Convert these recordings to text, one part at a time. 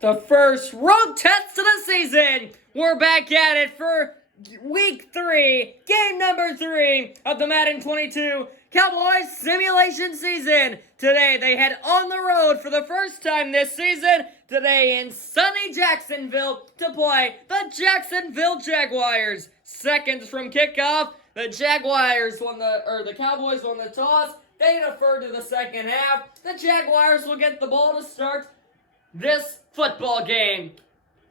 The first road test of the season. We're back at it for week 3, game number 3 of the Madden 22 Cowboys simulation season. Today they head on the road for the first time this season. Today in sunny Jacksonville to play the Jacksonville Jaguars. Seconds from kickoff, the Cowboys won the toss. They deferred to the second half. The Jaguars will get the ball to start this football game.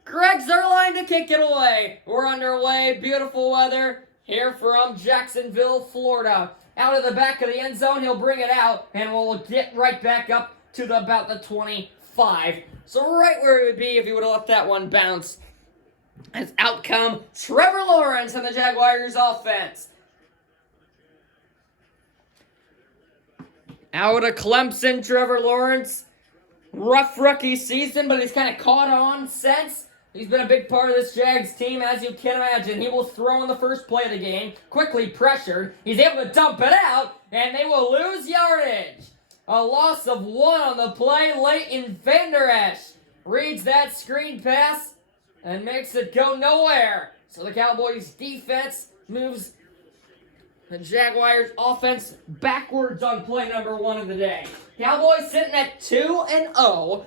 Greg Zuerlein to kick it away. We're underway. Beautiful weather here from Jacksonville, Florida. Out of the back of the end zone, he'll bring it out, and we'll get right back up to about the 25. So right where it would be if he would have let that one bounce. As out come Trevor Lawrence and the Jaguars offense. Out of Clemson, Trevor Lawrence. Rough rookie season, but he's kind of caught on since. He's been a big part of this Jags team, as you can imagine. He will throw in the first play of the game, quickly pressured. He's able to dump it out, and they will lose yardage. A loss of 1 on the play. Leighton Vander Esch reads that screen pass and makes it go nowhere. So the Cowboys defense moves the Jaguars offense backwards on play number 1 of the day. Cowboys sitting at 2-0.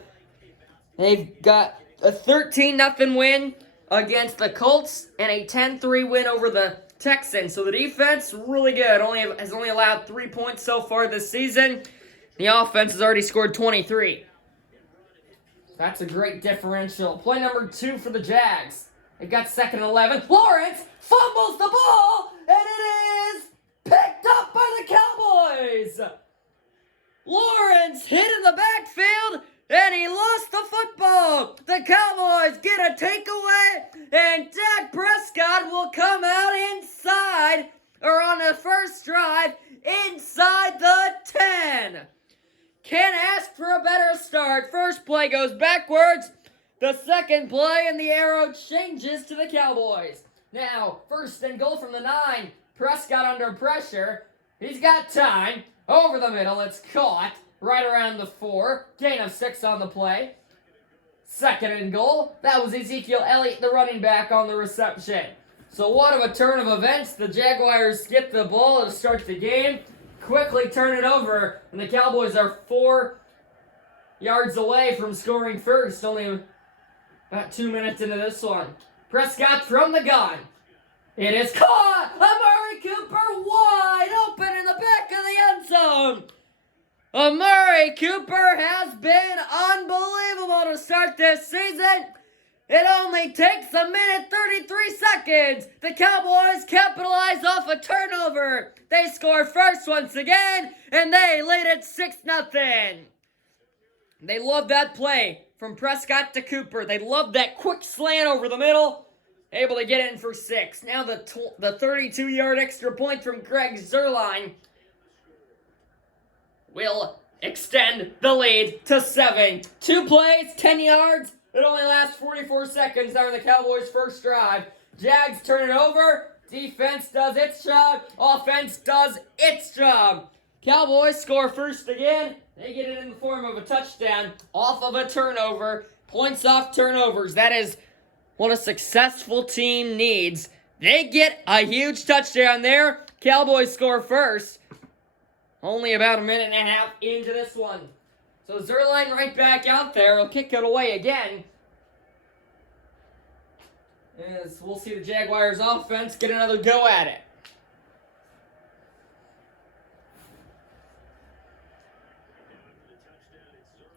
They've got a 13-0 win against the Colts and a 10-3 win over the Texans. So the defense, really good. Has only allowed 3 points so far this season. The offense has already scored 23. That's a great differential. Play number 2 for the Jags. They got 2nd and 11. Lawrence fumbles the ball, and it is picked up by the Cowboys. Lawrence hit in the backfield, and he lost the football. The Cowboys get a takeaway, and Dak Prescott will come out inside, or on the first drive, inside the 10. Can't ask for a better start. First play goes backwards. The second play, and the arrow changes to the Cowboys. Now, 1st and goal from the 9. Prescott under pressure. He's got time. Over the middle, it's caught. Right around the 4. Gain of 6 on the play. 2nd and goal. That was Ezekiel Elliott, the running back, on the reception. So what of a turn of events. The Jaguars skip the ball to start the game. Quickly turn it over. And the Cowboys are 4 yards away from scoring first. Only about 2 minutes into this one. Prescott from the gun. It is caught! Amari Cooper wide open in the back of the end zone. Amari Cooper has been unbelievable to start this season. It only takes a minute 33 seconds. The Cowboys capitalize off a turnover. They score first once again, and they lead it 6-0. They love that play from Prescott to Cooper. They love that quick slant over the middle. Able to get in for 6. Now the 32-yard extra point from Greg Zuerlein will extend the lead to 7. 2 plays, 10 yards. It only lasts 44 seconds out of the Cowboys' first drive. Jags turn it over. Defense does its job. Offense does its job. Cowboys score first again. They get it in the form of a touchdown off of a turnover. Points off turnovers. That is what a successful team needs. They get a huge touchdown there. Cowboys score first. Only about a minute and a half into this one. So Zuerlein right back out there. He'll kick it away again. As we'll see the Jaguars offense get another go at it.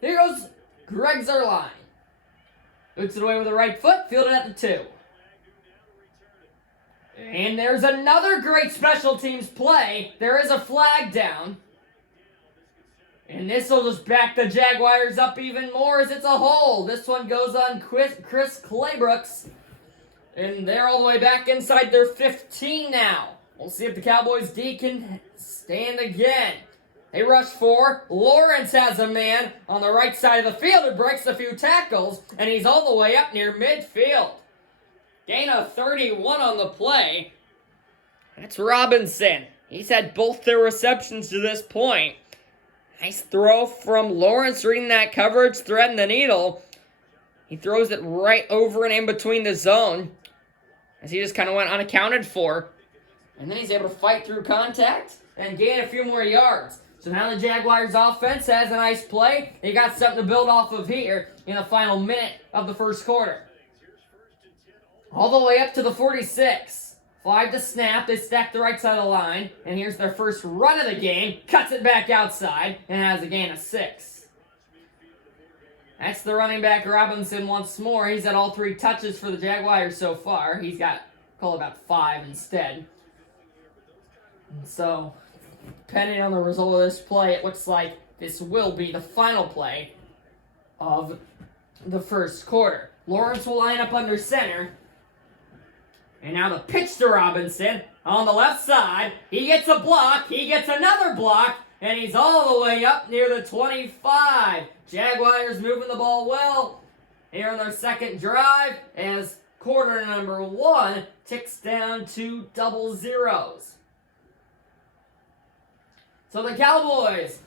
Here goes Greg Zuerlein. Boots it away with the right foot, fielded at the 2. And there's another great special teams play. There is a flag down. And this will just back the Jaguars up even more as it's a hole. This one goes on Chris Claybrooks. And they're all the way back inside their 15 now. We'll see if the Cowboys D can stand again. They rush 4. Lawrence has a man on the right side of the field who breaks a few tackles, and he's all the way up near midfield. Gain of 31 on the play. That's Robinson. He's had both their receptions to this point. Nice throw from Lawrence reading that coverage, threading the needle. He throws it right over and in between the zone as he just kind of went unaccounted for. And then he's able to fight through contact and gain a few more yards. So now the Jaguars offense has a nice play. They got something to build off of here in the final minute of the first quarter. All the way up to the 46. 5 to snap. They stack the right side of the line. And here's their first run of the game. Cuts it back outside and has a gain of 6. That's the running back Robinson once more. He's had all 3 touches for the Jaguars so far. He's got, call about 5 instead. So, depending on the result of this play, it looks like this will be the final play of the first quarter. Lawrence will line up under center. And now the pitch to Robinson on the left side. He gets a block. He gets another block. And he's all the way up near the 25. Jaguars moving the ball well here on their second drive as quarter number 1 ticks down to double zeros. So the Cowboys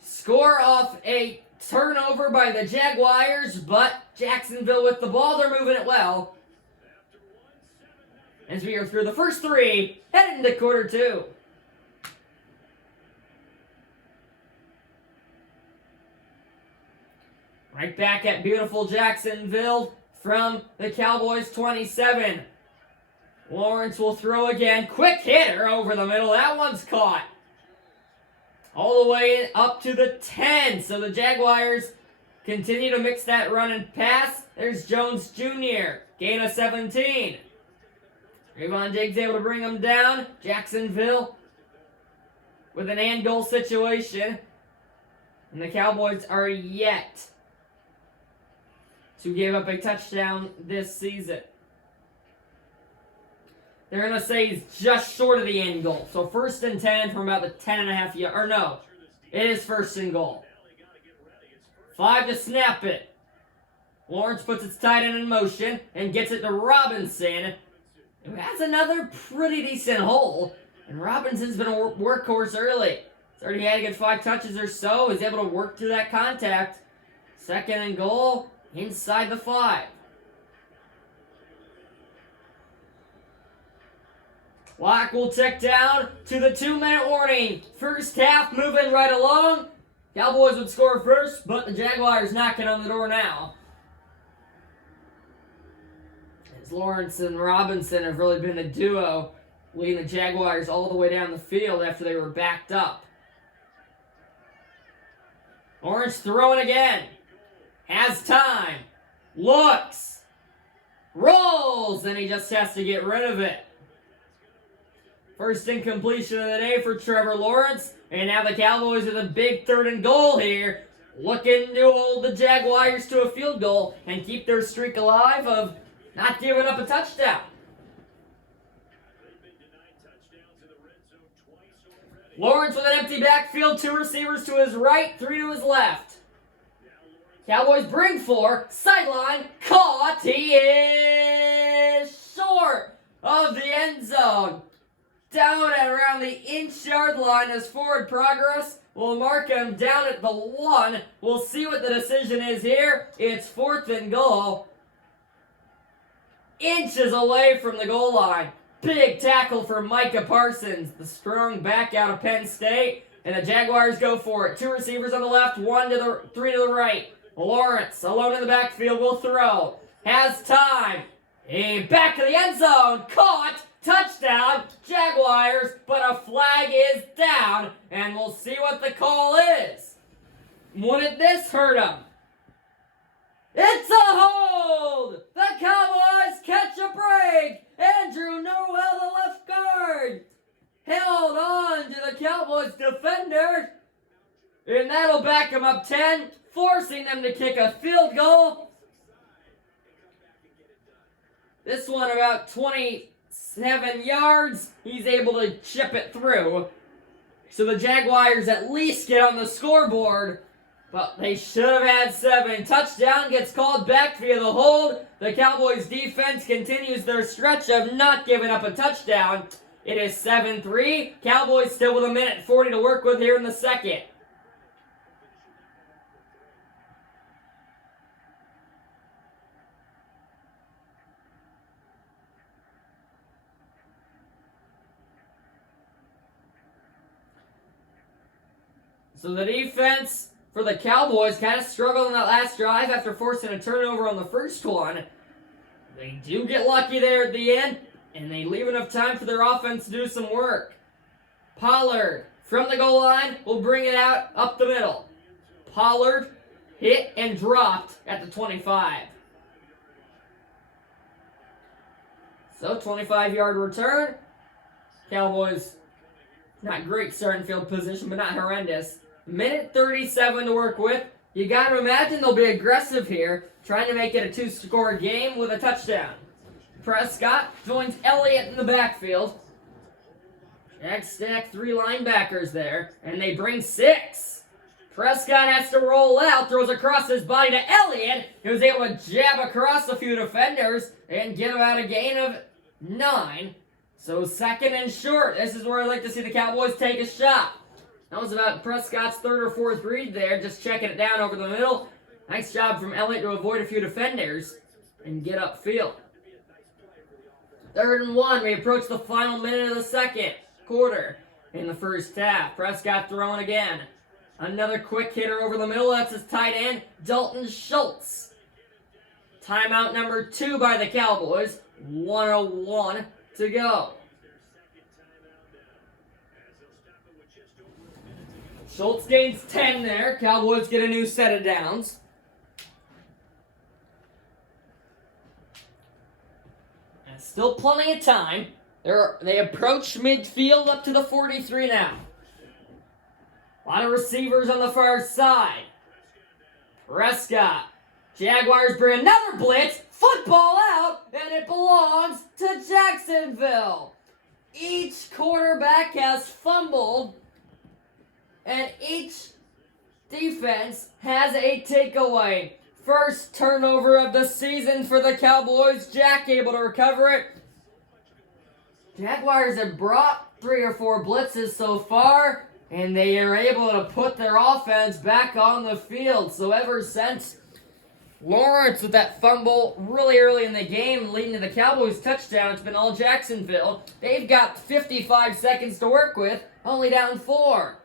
score off a turnover by the Jaguars, but Jacksonville with the ball, they're moving it well. As we are through the first 3, heading into quarter 2. Right back at beautiful Jacksonville from the Cowboys 27. Lawrence will throw again. Quick hitter over the middle. That one's caught. All the way up to the 10. So the Jaguars continue to mix that run and pass. There's Jones Jr. Gain of 17. Trayvon Diggs able to bring him down. Jacksonville with an and goal situation. And the Cowboys are yet to give up a touchdown this season. They're going to say he's just short of the end goal. So 1st and 10 from about the 10.5 yard. Or no, it is 1st and goal. 5 to snap it. Lawrence puts its tight end in motion and gets it to Robinson, who has another pretty decent hole. And Robinson's been a workhorse early. He's already had a good 5 touches or so. He's able to work through that contact. 2nd and goal inside the 5. Clock will tick down to the 2-minute warning. First half moving right along. Cowboys would score first, but the Jaguars knocking on the door now. As Lawrence and Robinson have really been a duo, leading the Jaguars all the way down the field after they were backed up. Lawrence throwing again. Has time. Looks. Rolls. And he just has to get rid of it. First incompletion of the day for Trevor Lawrence. And now the Cowboys with a big 3rd and goal here. Looking to hold the Jaguars to a field goal and keep their streak alive of not giving up a touchdown. Lawrence with an empty backfield. 2 receivers to his right, 3 to his left. Cowboys bring 4. Sideline. Caught. He is short of the end zone. Down at around the inch-yard line as forward progress. We'll mark him down at the 1. We'll see what the decision is here. It's 4th and goal. Inches away from the goal line. Big tackle for Micah Parsons, the strong back out of Penn State. And the Jaguars go for it. 2 receivers on the left, 3 to the right. Lawrence, alone in the backfield, will throw. Has time. And back to the end zone. Caught. Touchdown. Jaguars. But a flag is down. And we'll see what the call is. Wouldn't this hurt him? It's a hold. The Cowboys catch a break. Andrew Norwell, the left guard, held on to the Cowboys defenders. And that'll back them up 10, forcing them to kick a field goal. This one about 27 yards. He's able to chip it through. So the Jaguars at least get on the scoreboard. But they should have had 7. Touchdown gets called back via the hold. The Cowboys defense continues their stretch of not giving up a touchdown. It is 7-3. Cowboys still with 1:40 to work with here in the second. So the defense for the Cowboys kind of struggled in that last drive after forcing a turnover on the first one. They do get lucky there at the end, and they leave enough time for their offense to do some work. Pollard from the goal line will bring it out up the middle. Pollard hit and dropped at the 25. So 25-yard return. Cowboys, not great starting field position, but not horrendous. Minute 37 to work with. You got to imagine they'll be aggressive here, trying to make it a two-score game with a touchdown. Prescott joins Elliott in the backfield. Jags stack 3 linebackers there, and they bring 6. Prescott has to roll out, throws across his body to Elliott, who was able to jab across a few defenders and get about a gain of 9. So 2nd and short. This is where I'd like to see the Cowboys take a shot. That was about Prescott's 3rd or 4th read there, just checking it down over the middle. Nice job from Elliott to avoid a few defenders and get upfield. 3rd and 1. We approach the final minute of the second quarter in the first half. Prescott throwing again. Another quick hitter over the middle. That's his tight end, Dalton Schultz. Timeout number 2 by the Cowboys. 1:01 to go. Schultz gains 10 there. Cowboys get a new set of downs. And still plenty of time. They approach midfield up to the 43 now. A lot of receivers on the far side. Prescott. Jaguars bring another blitz. Football out, and it belongs to Jacksonville. Each quarterback has fumbled, and each defense has a takeaway. First turnover of the season for the Cowboys. Jack able to recover it. Jaguars have brought 3 or 4 blitzes so far, and they are able to put their offense back on the field. So ever since Lawrence with that fumble really early in the game leading to the Cowboys touchdown, it's been all Jacksonville. They've got 55 seconds to work with, only down 4.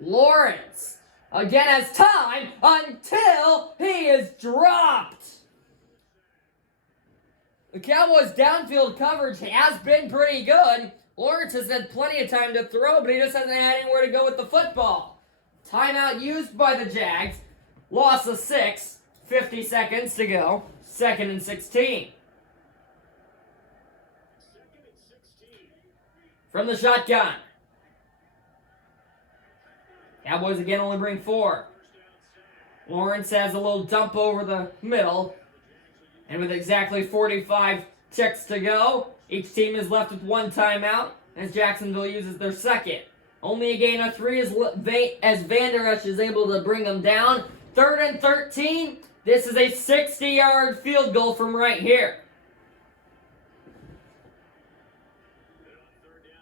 Lawrence again has time until he is dropped. The Cowboys' downfield coverage has been pretty good. Lawrence has had plenty of time to throw, but he just hasn't had anywhere to go with the football. Timeout used by the Jags. Loss of 6. 50 seconds to go. 2nd and 16. From the shotgun. Cowboys again only bring 4. Lawrence has a little dump over the middle. And with exactly 45 ticks to go, each team is left with 1 timeout as Jacksonville uses their 2nd. Only a gain of 3 as Van Der Esch is able to bring them down. 3rd and 13. This is a 60-yard field goal from right here.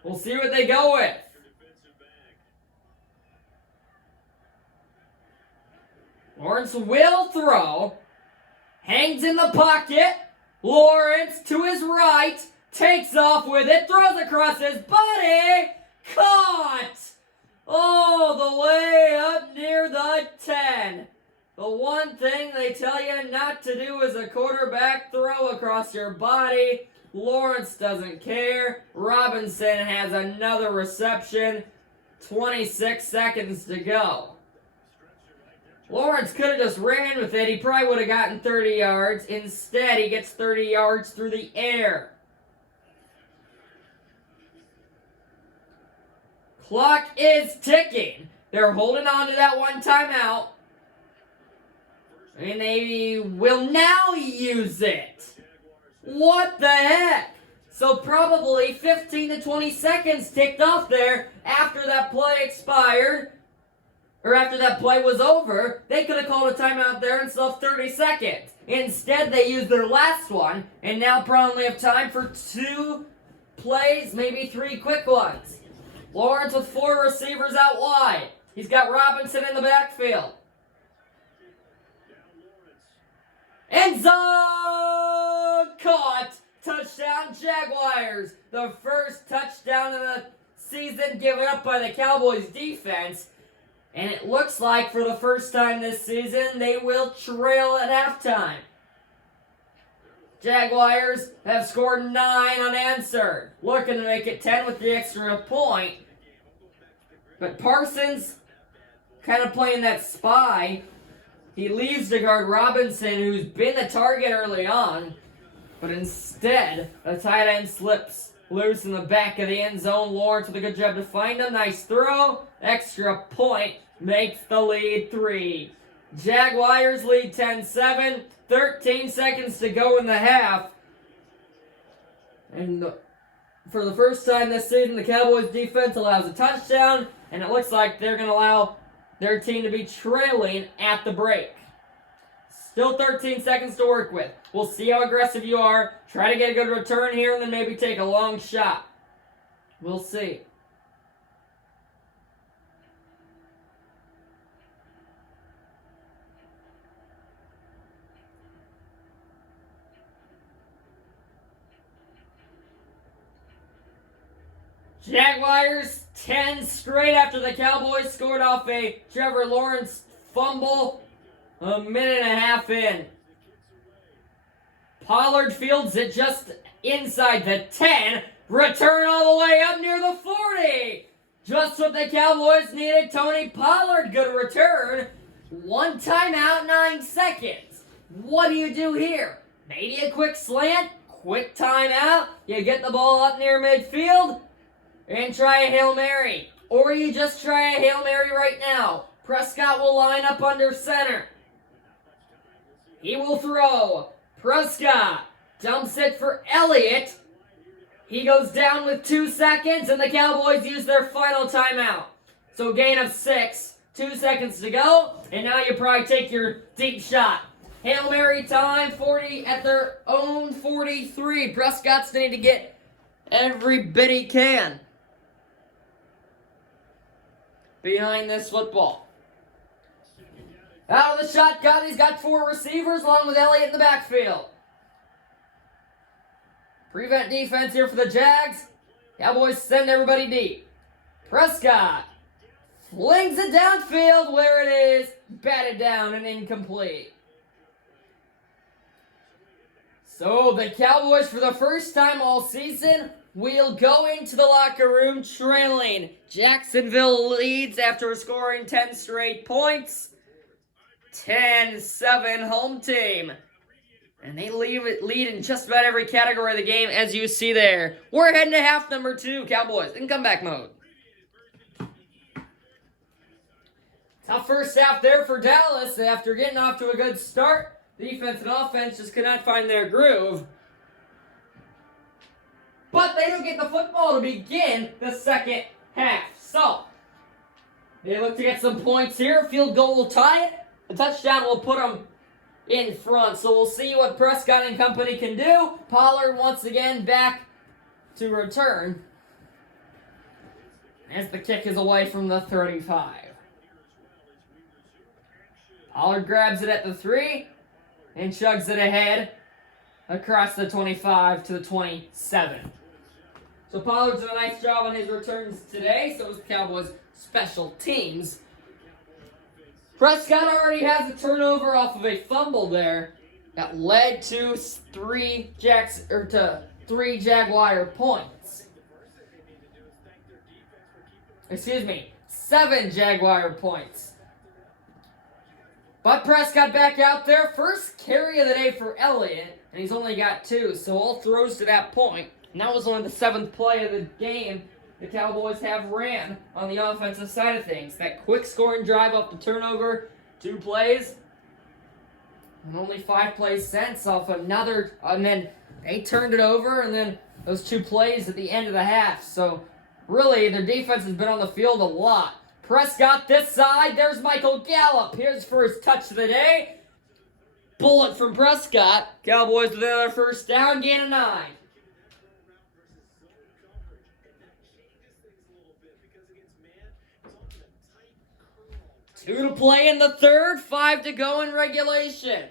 We'll see what they go with. Lawrence will throw. Hangs in the pocket. Lawrence to his right. Takes off with it. Throws across his body. Caught! Oh, the way up near the 10. The one thing they tell you not to do is a quarterback throw across your body. Lawrence doesn't care. Robinson has another reception. 26 seconds to go. Lawrence could have just ran with it. He probably would have gotten 30 yards. Instead, he gets 30 yards through the air. Clock is ticking. They're holding on to that 1 timeout. And they will now use it. What the heck? So probably 15 to 20 seconds ticked off there after that play expired. Or after that play was over. They could have called a timeout there and still have 30 seconds. Instead, they used their last one. And now probably have time for 2 plays, maybe 3 quick ones. Lawrence with 4 receivers out wide. He's got Robinson in the backfield. End zone caught. Touchdown Jaguars. The first touchdown of the season given up by the Cowboys defense. And it looks like for the first time this season, they will trail at halftime. Jaguars have scored 9 unanswered. Looking to make it 10 with the extra point. But Parsons kind of playing that spy. He leaves to guard Robinson, who's been the target early on. But instead, the tight end slips loose in the back of the end zone. Lawrence with a good job to find him. Nice throw. Extra point makes the lead 3. Jaguars lead 10-7. 13 seconds to go in the half. And for the first time this season, the Cowboys defense allows a touchdown. And it looks like they're going to allow their team to be trailing at the break. Still 13 seconds to work with. We'll see how aggressive you are. Try to get a good return here and then maybe take a long shot. We'll see. Jaguars 10 straight after the Cowboys scored off a Trevor Lawrence fumble a minute and a half in. Pollard fields it just inside the 10. Return all the way up near the 40. Just what the Cowboys needed. Tony Pollard, good return. 1 timeout, 9 seconds. What do you do here? Maybe a quick slant, quick timeout. You get the ball up near midfield and try a Hail Mary. Or you just try a Hail Mary right now. Prescott will line up under center. He will throw. Prescott dumps it for Elliott. He goes down with 2 seconds, and the Cowboys use their final timeout. So gain of 6, 2 seconds to go, and now you probably take your deep shot. Hail Mary time, 40 at their own 43. Prescott's need to get every bit he can behind this football. Out of the shotgun, he's got 4 receivers along with Elliott in the backfield. Prevent defense here for the Jags. Cowboys send everybody deep. Prescott flings it downfield where it is. Batted down and incomplete. So the Cowboys, for the first time all season, will go into the locker room trailing. Jacksonville leads after scoring 10 straight points. 10-7 home team. And they lead in just about every category of the game, as you see there. We're heading to half number 2, Cowboys, in comeback mode. Tough first half there for Dallas. After getting off to a good start, defense and offense just could not find their groove. But they don't get the football to begin the second half. So, they look to get some points here. Field goal will tie it. A touchdown will put them in front. So we'll see what Prescott and company can do. Pollard once again back to return as the kick is away from the 35. Pollard grabs it at the 3 and chugs it ahead across the 25 to the 27. So Pollard's done a nice job on his returns today. So is the Cowboys special teams. Prescott already has a turnover off of a fumble there that led to 3 Jaguar points. 7 Jaguar points. But Prescott back out there. First carry of the day for Elliott, and he's only got 2, so all throws to that point. And that was only the 7th play of the game the Cowboys have ran on the offensive side of things. That quick scoring drive off the turnover, 2 plays, and only 5 plays since off another, and then they turned it over, and then those 2 plays at the end of the half. So really, their defense has been on the field a lot. Prescott this side, there's Michael Gallup. Here's for his touch of the day. Bullet from Prescott. Cowboys with another first down, gain of 9. 2 to play in the third, 5 to go in regulation.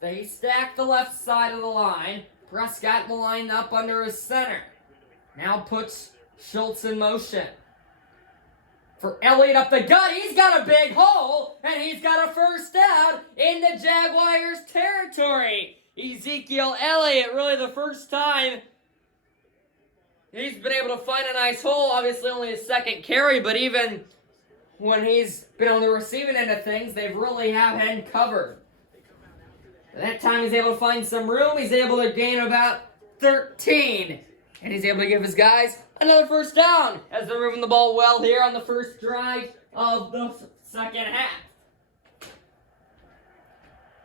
They stack the left side of the line. Prescott will line up under his center. Now puts Schultz in motion. for Elliott up the gut. He's got a big hole, and he's got a first down in the Jaguars' territory. Ezekiel Elliott, really the first time he's been able to find a nice hole. Obviously only his second carry, but even when he's been on the receiving end of things, they've really have him covered. That time he's able to find some room. He's able to gain about 13. And he's able to give his guys another first down as they're moving the ball well here on the first drive of the second half.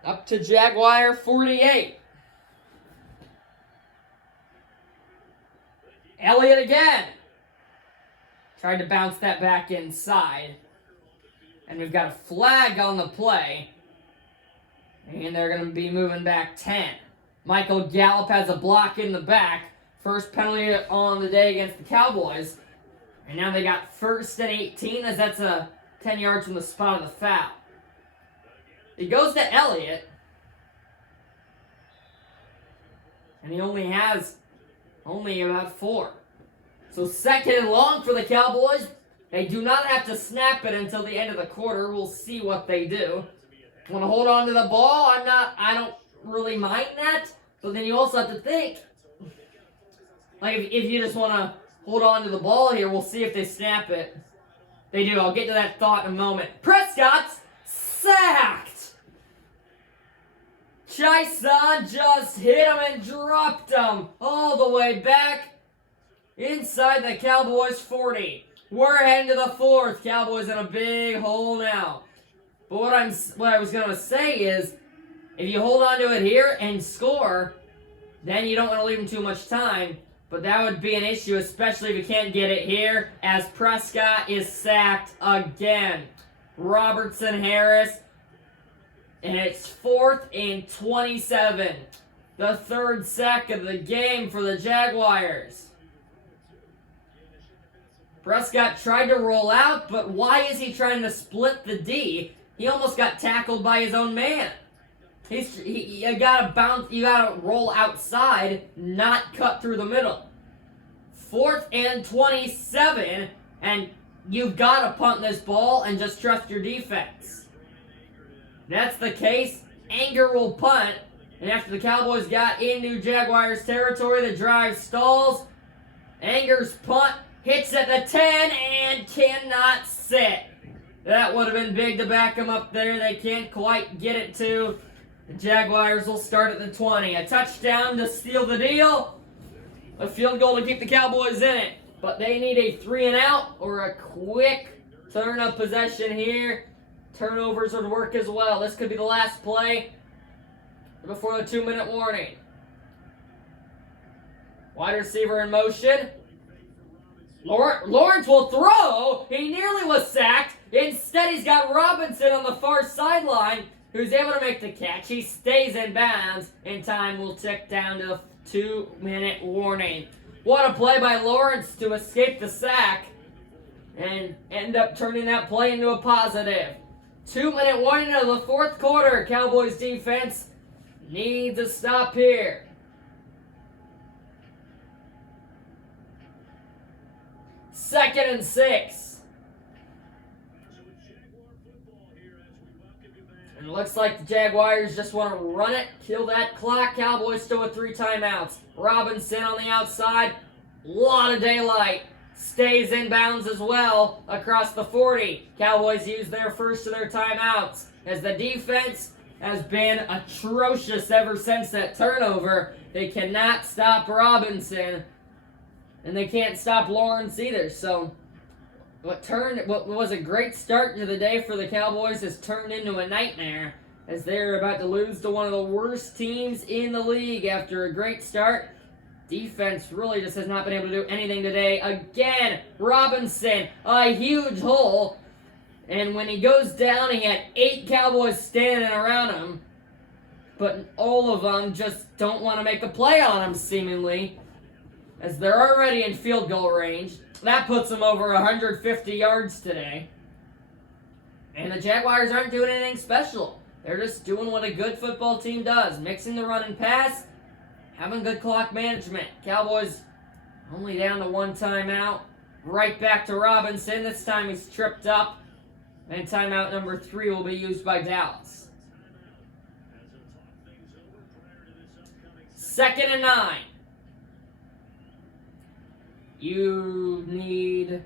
Up to Jaguar 48. Elliott again. Tried to bounce that back inside. And we've got a flag on the play. And they're going to be moving back 10. Michael Gallup has a block in the back. First penalty on the day against the Cowboys. And now they got 1st and 18 as that's 10 yards from the spot of the foul. He goes to Elliott. And he only has about 4. So 2nd and long for the Cowboys. They do not have to snap it until the end of the quarter. We'll see what they do. Want to hold on to the ball? I don't really mind that. But then you also have to think, like if you just want to hold on to the ball here, we'll see if they snap it. They do. I'll get to that thought in a moment. Prescott's sacked. Chison just hit him and dropped him all the way back inside the Cowboys 40. We're heading to the 4th. Cowboys in a big hole now. But what I was going to say is, if you hold on to it here and score, then you don't want to leave them too much time. But that would be an issue, especially if you can't get it here, as Prescott is sacked again. Robertson Harris, and it's 4th and 27. The 3rd sack of the game for the Jaguars. Prescott tried to roll out, but why is he trying to split the D? He almost got tackled by his own man. You gotta bounce, you gotta roll outside, not cut through the middle. 4th and 27, and you've gotta punt this ball and just trust your defense. If that's the case, Anger will punt, and after the Cowboys got into Jaguars territory, the drive stalls. Anger's punt hits at the 10 and cannot sit. That would have been big to back him up there. They can't quite get it to. The Jaguars will start at the 20. A touchdown to seal the deal. A field goal to keep the Cowboys in it. But they need a 3 and out or a quick turn of possession here. Turnovers would work as well. This could be the last play before the 2-minute warning. Wide receiver in motion. Lawrence will throw. He nearly was sacked. Instead, he's got Robinson on the far sideline, who's able to make the catch. He stays in bounds, and time will tick down to the 2-minute warning. What a play by Lawrence to escape the sack and end up turning that play into a positive. 2-minute warning of the 4th quarter. Cowboys defense needs a stop here. 2nd and 6. And it looks like the Jaguars just want to run it, kill that clock. Cowboys still with 3 timeouts. Robinson on the outside. Lot of daylight. Stays in bounds as well across the 40. Cowboys use their first of their timeouts as the defense has been atrocious ever since that turnover. They cannot stop Robinson. And they can't stop Lawrence either. So what was a great start to the day for the Cowboys has turned into a nightmare as they're about to lose to one of the worst teams in the league after a great start. Defense really just has not been able to do anything today. Again, Robinson, a huge hole. And when he goes down, he had 8 Cowboys standing around him. But all of them just don't want to make a play on him, seemingly, as they're already in field goal range. That puts them over 150 yards today. And the Jaguars aren't doing anything special. They're just doing what a good football team does, mixing the run and pass, having good clock management. Cowboys only down to 1 timeout. Right back to Robinson. This time he's tripped up. And timeout number 3 will be used by Dallas. 2nd and 9. You need...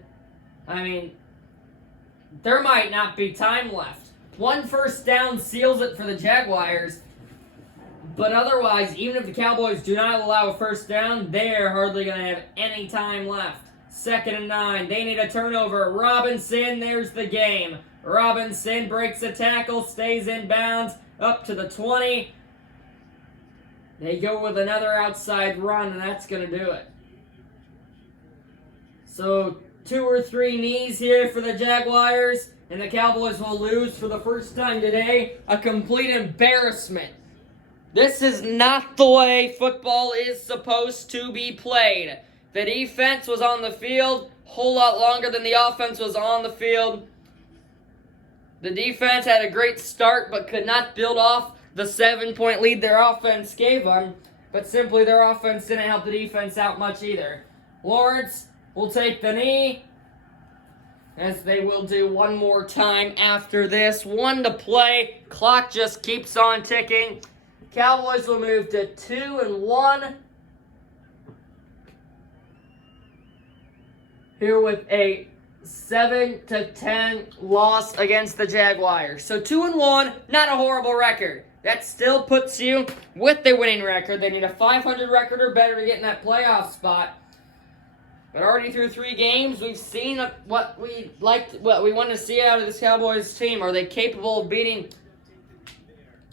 there might not be time left. 1 first down seals it for the Jaguars. But otherwise, even if the Cowboys do not allow a first down, they're hardly going to have any time left. 2nd and 9. They need a turnover. Robinson, there's the game. Robinson breaks a tackle, stays in bounds, up to the 20. They go with another outside run, and that's going to do it. So 2 or 3 knees here for the Jaguars, and the Cowboys will lose for the first time today. A complete embarrassment. This is not the way football is supposed to be played. The defense was on the field a whole lot longer than the offense was on the field. The defense had a great start but could not build off the 7-point lead their offense gave them. But simply their offense didn't help the defense out much either. Lawrence will take the knee, as they will do one more time after this. 1 to play. Clock just keeps on ticking. Cowboys will move to 2-1. Here with a 7-10 loss against the Jaguars. So 2-1, not a horrible record. That still puts you with the winning record. They need a 500 record or better to get in that playoff spot. But already through 3 games, we've seen what we want to see out of this Cowboys team. Are they capable of beating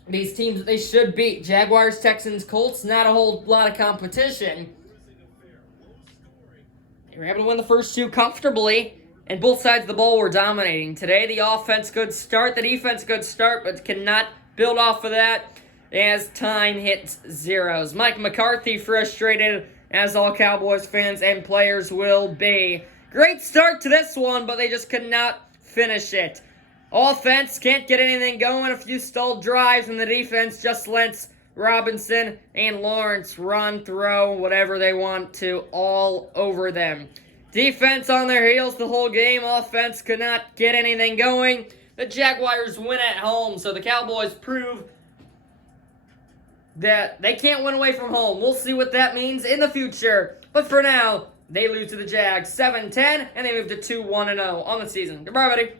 these teams that they should beat? Jaguars, Texans, Colts, not a whole lot of competition. They were able to win the first 2 comfortably, and both sides of the ball were dominating. Today, the offense good start, the defense good start, but cannot build off of that as time hits zeros. Mike McCarthy frustrated, as all Cowboys fans and players will be. Great start to this one, but they just could not finish it. Offense can't get anything going, a few stalled drives, and the defense just lets Robinson and Lawrence run, throw, whatever they want to, all over them. Defense on their heels the whole game. Offense could not get anything going. The Jaguars win at home, so the Cowboys prove that they can't win away from home. We'll see what that means in the future. But for now, they lose to the Jags 7-10, and they move to 2-1-0 on the season. Goodbye, everybody.